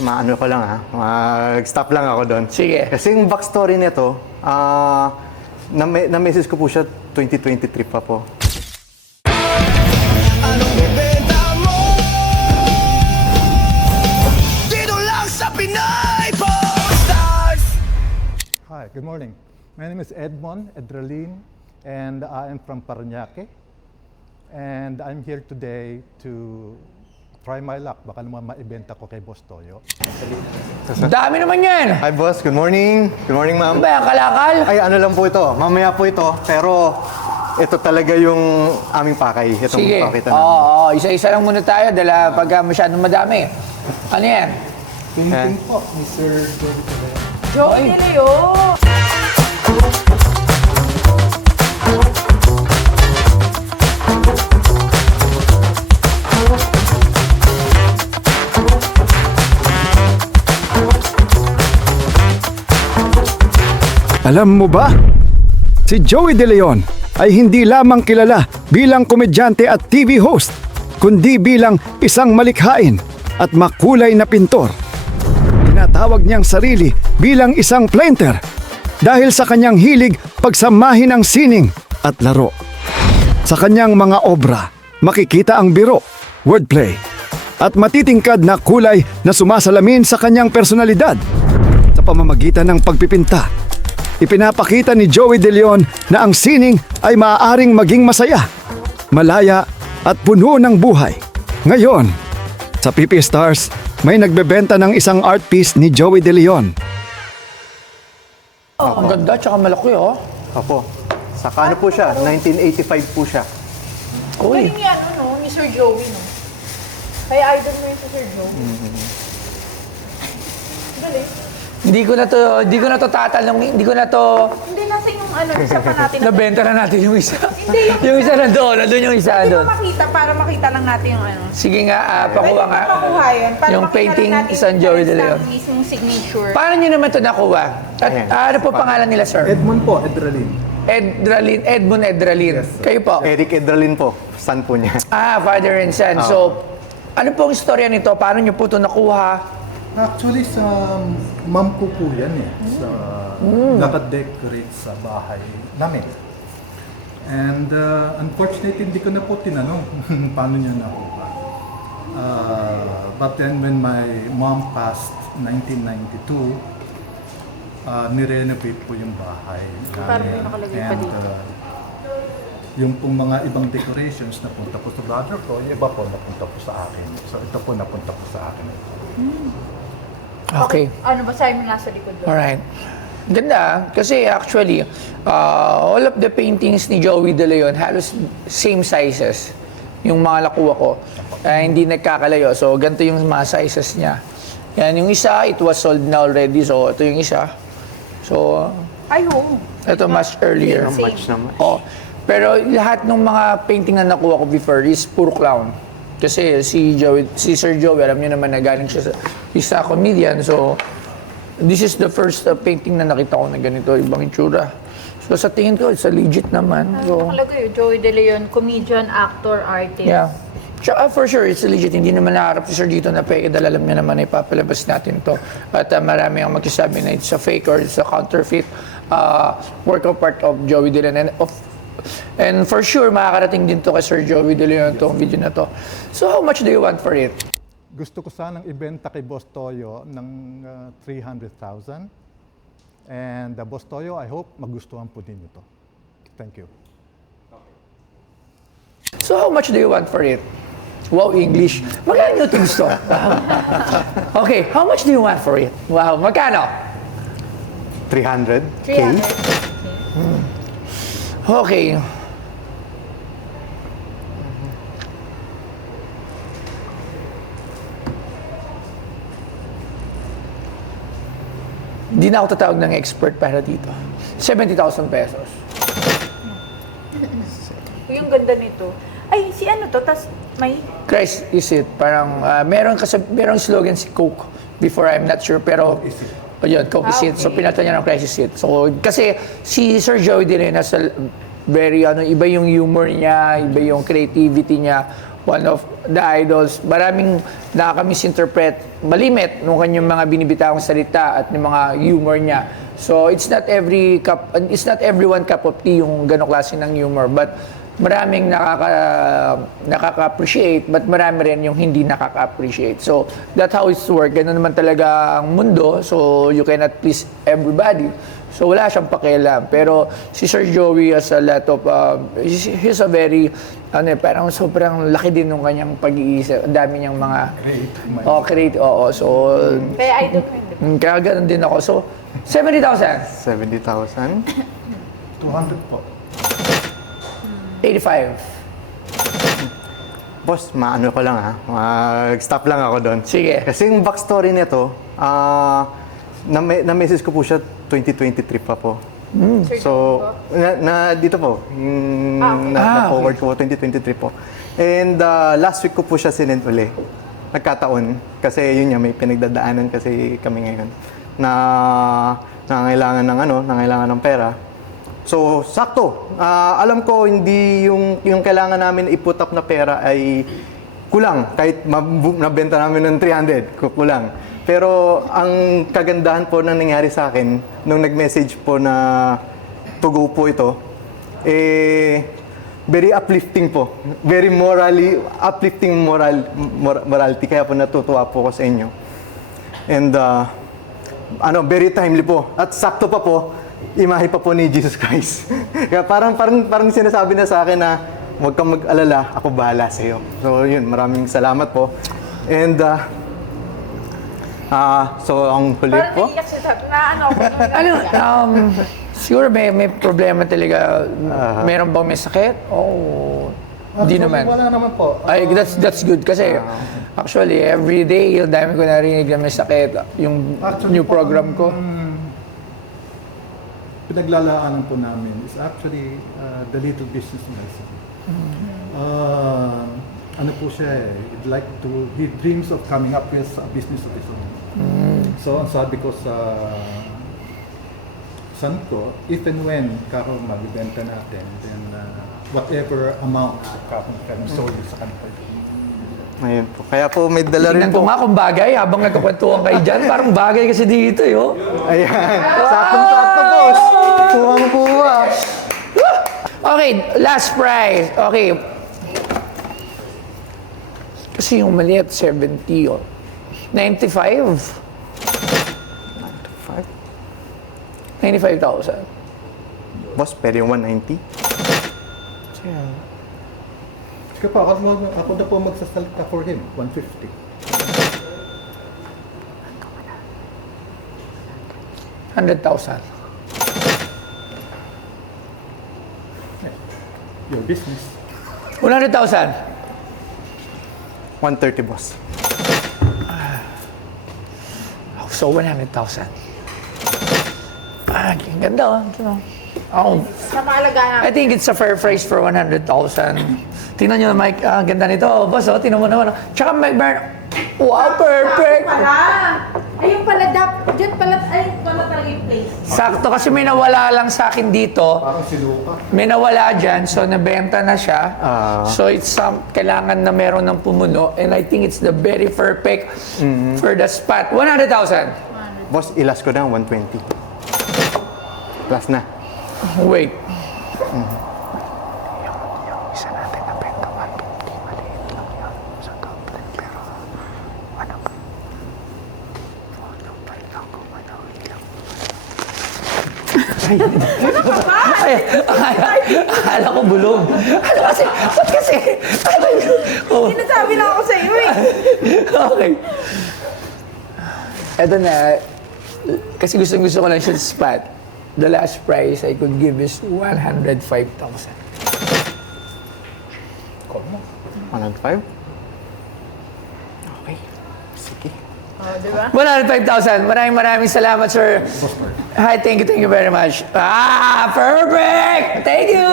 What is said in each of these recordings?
maano ko lang mag-stop lang ako doon. Sige. Kasi yung backstory nito, na-message ko po siya 2023 pa po. Anong ibenta mo? Dito lang sa Pinay Stars! Hi, good morning. My name is Edmond Edralin, and I am from Parañaque. And I'm here today to try my luck. Baka naman maibenta ko kay Boss Toyo. Dami naman yan! Hi boss, good morning. Good morning ma'am. Ano ba yan, kalakal? Ay, ano lang po ito. Mamaya po ito. Pero ito talaga yung aming pakay. Itong Sige. pakita Oo, namin. isa-isa lang muna tayo dahil pagka masyadong madami. Ano yan? Painting po ni Sir Joey Caleo. Joey De Leon! Alam mo ba? Si Joey De Leon ay hindi lamang kilala bilang komedyante at TV host, kundi bilang isang malikhain at makulay na pintor. Tinatawag niyang sarili bilang isang painter dahil sa kanyang hilig pagsamahin ang sining at laro. Sa kanyang mga obra, makikita ang biro, wordplay, at matitingkad na kulay na sumasalamin sa kanyang personalidad. Sa pamamagitan ng pagpipinta, ipinapakita ni Joey De Leon na ang sining ay maaaring maging masaya, malaya at puno ng buhay. Ngayon, sa PP Stars, may nagbebenta ng isang art piece ni Joey De Leon. Ang ganda, tsaka malaki, oh. Opo. Saka ano po siya? 1985 po siya. Uy. Galing yan, ano, ni Sir Joey, no? Kaya idol mo yun si Sir Joey. Galing. Hindi ko na to tatanong, hindi ko na to... Hindi, nasa yung ano, isa pa natin. Nabenta na natin yung isa. Hindi, yung isa nandun yung isa Hindi doon. mo makita, para makita lang natin yung ano. Sige nga, pakuha nga. Pakuha yan. Para Yung makita painting lang natin isang yung Joey De Leon. mismong signature. Paano nyo naman ito nakuha? At Ayan. ano po pangalan nila, sir? Edmond po, Edralin. Edmond Edralin. Kayo po? Eric Edralin po. Son po niya. Father and son. So, ano pong istorya nito? Paano nyo po ito nakuha? Actually, sa mom ko po yan eh. Sa nakadecorate sa bahay namin. And unfortunately, hindi ko na po tinanong paano niya nakuha. But then when my mom passed 1992, nirenovate po yung bahay Parang may namin. nakalagay pa And, dito. yung pong mga ibang decorations napunta po sa brother ko, yung iba po napunta po sa akin. So ito po napunta po sa akin. Okay. Ano ba, sabi mo nasa likod doon? Alright. Ganda, kasi actually, all of the paintings ni Joey De Leon halos same sizes. Yung mga nakuha ko. Hindi nagkakalayo. So, ganito yung mga sizes niya. Yan, yung isa, it was sold na already. So, ito yung isa. So, Ay, oo. ito much earlier. Ang match naman. Oh. Pero lahat ng mga painting na nakuha ko before is puro clown. Kasi si Sir Joey, alam niyo naman na galing siya sa comedian. So, this is the first painting na nakita ko na ganito, ibang itsura. So, sa tingin ko, it's a legit naman. So, Nakalagay, Joey De Leon, comedian, actor, artist. yeah. Tsaka for sure, it's legit. Hindi naman naharap si Sir dito na fake. Dahil alam niya naman na ipapalabas natin to. At marami ang magsasabi na it's a fake or it's a counterfeit work of part of Joey De Leon. And for sure, makakarating din to kay Sir Joey De Leon itong video na to. So how much do you want for it? Gusto ko sanang ibenta kay Boss Toyo ng 300,000. And Boss Toyo, I hope magustuhan po din ito. Thank you. So how much do you want for it? Wow, English. Magkano nyo ito gusto? Okay, how much do you want for it? Wow, magkano? 300K? 300. Okay. Hindi na ako tatawag ng expert para dito. 70,000 pesos. Yung ganda nito. Ay, si ano to? Tas may... Christ is it. Parang merong slogan si Coke before, I'm not sure, pero yun, Coke is it. So Okay. pinalitan niya ng Christ is it. So kasi si Sir Joey din nasa very iba yung humor niya, iba yung creativity niya one of the idols. Maraming nakaka-misinterpret, malimit nung kanyang mga binibitawang salita at ng mga humor niya. So it's not everyone cup of tea yung ganong klase ng humor, but maraming nakaka-appreciate, but marami rin yung hindi nakaka-appreciate. So that's how it's work. Ganun naman talaga ang mundo. So you cannot please everybody. So wala siyang pakialam. Pero si Sir Joey has a lot of, he's a very, parang sobrang laki din nung kanyang pag-iisip. Ang dami niyang mga, creative, So, Kaya idol mo yun. kaya ganun din ako. So, 70,000, 70,000. 200 po. 85. Boss, maano ko lang ha. Mag-stop lang ako doon. Sige. Kasi yung backstory nito, na-message ko po siya 2023 pa po. So, dito po. Na-forward ko po 2023 po. And last week ko po siya sinend uli. Nagkataon. Kasi yun nga, may pinagdadaanan kasi kami ngayon. Na nangangailangan ng pera. So, sakto. Alam ko, hindi yung kailangan namin i-put up na pera ay kulang. Kahit nabenta namin ng 300, kulang. Pero ang kagandahan po na nangyari sa akin, nung nag-message po na to go po ito, very uplifting po. Very uplifting morality. Kaya po natutuwa po ako sa inyo. And, very timely po. At sakto pa po, imahe pa po ni Jesus Christ. Kaya parang sinasabi na sa akin na huwag kang mag-alala, ako bahala sa iyo. So yun, maraming salamat po. And so ang huli Parang po. naiiyak siya ako. Siguro may problema talaga. Meron bang may sakit? Hindi naman. Wala naman po. Ay, that's good kasi actually every day yung dami ko narinig na may sakit. Yung new program ko. Pinaglalaanan po namin is actually the little business medicine. Ano po siya he dreams of coming up with a business of his own. So, ang sabi ko sa son ko, if and when Carol magbibenta natin, then whatever amount Carol can sold sa kanila. Ayun po. Kaya po may dala rin Tingnan ko po. nga kung bagay habang nagkukwentuhan kayo dyan. Parang bagay kasi dito, yo. Ayan. Saktong-sakto, boss. Kuwang-kuwa. Okay, last prize. Okay. Kasi yung maliit, 70, 95. 95,000. Boss, pwede yung 190. Sige po, ako na po magsasalita for him, 150. $100,000. Your business. 100,000. 130, boss. So, 100,000. Ang ganda, Sa maalagaan I think it's a fair price for 100,000. Tingnan nyo, Mike, ang ganda nito. Boss, tingnan mo naman. Tsaka, wow, perfect! Ayun pala, dyan pala talaga yung place. Sakto kasi may nawala lang sa akin dito. Parang siluka. May nawala dyan, so nabenta na siya. So it's kailangan na meron ng pumuno. And I think it's the very perfect for the spot. 100,000. Boss, ilas ko na 120. Plus na. Wait. Ay, akala ko bulog. Ano kasi? Ba't kasi? Sinasabi lang ako sa iyo eh. Okay. Eto na. Kasi gusto ko lang siya sa spot. The last price I could give is 105,000. 105? Okay. Sige. Diba? 105,000. Maraming salamat, sir. Hi, thank you very much. Perfect! Thank you!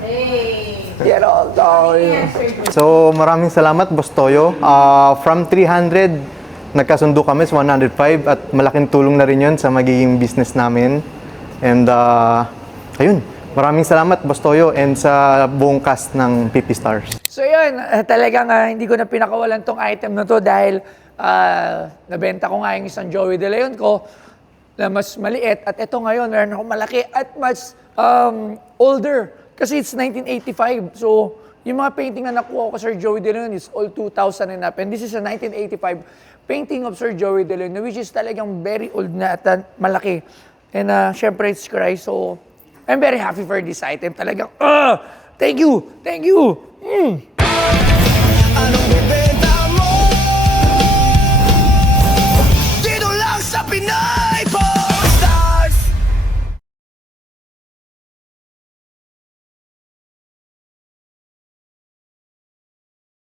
Hey. Yan all. So, maraming salamat, Boss Toyo. From 300, nagkasundo kami sa 105 at malaking tulong na rin yun sa magiging business namin. And, ayun, Maraming salamat, Boss Toyo, and sa buong cast ng PP Stars. So yun, talagang hindi ko na pinakawalan tong item na to dahil nabenta ko nga yung isang Joey De Leon ko na mas maliit at ito ngayon meron akong malaki at mas older kasi it's 1985. So yung mga painting na nakuha ko Sir Joey De Leon is all 2000 and up and this is a 1985 painting of Sir Joey De Leon which is talagang very old na at malaki. And syempre it's cry, so I'm very happy for this item. Talagang, thank you!